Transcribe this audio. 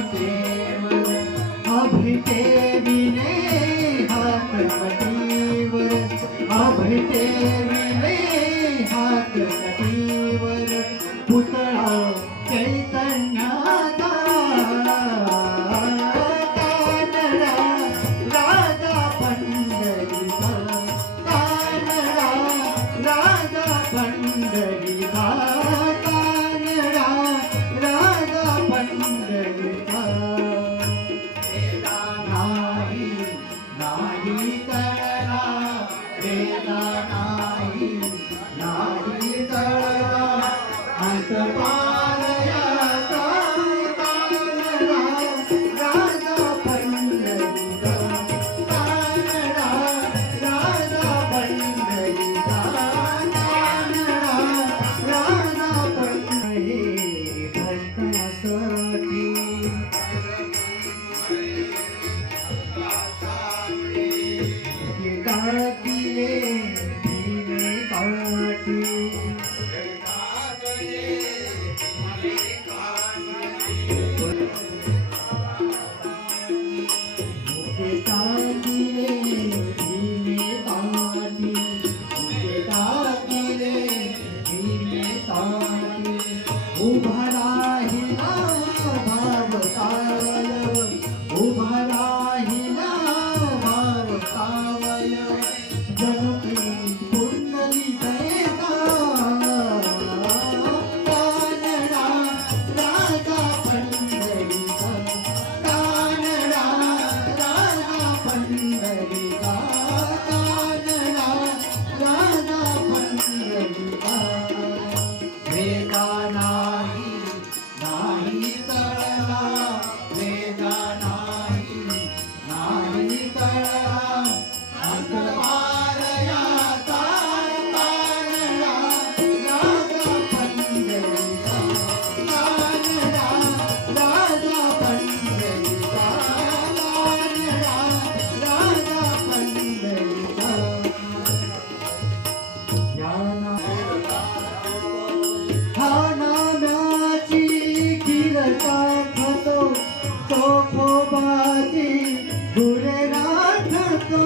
सीतेवर अभिते विने हात कटीवर अभिते विने हात कटीवर पुतळा चैतन्याचा कानडा राजा पंढरीचा कानडा राजा पंढरीचा कानडा राजा पंढरीचा वेदा नाही नाही तळला वेदा नाही नाही तळला अंत पारयाचा कानडा राजा पंढरीचा कानडा राजा पंढरीचा कानडा राजा पंढरी भक्तासाठी काटिले भीमे काटी काटिले भीमे काटी काटिले भीमे काटी उभा राहिला भाव सावल उभा राहिला भाव सावल जनुकी कुंडली दयेचा कानडा राजा पंढरीचा कानडा राजा पंढरीचा कानडा राजा पंढरीचा वेदा नाही नाही तळला वेदा नाही नाही तळला अंत पारयाचा कानडा राजा पंढरीचा कानडा राजा पंढरीचा कानडा राजा पंढरीचा हा नानाची गिरता खातो तो खोबाची गुरे राखतो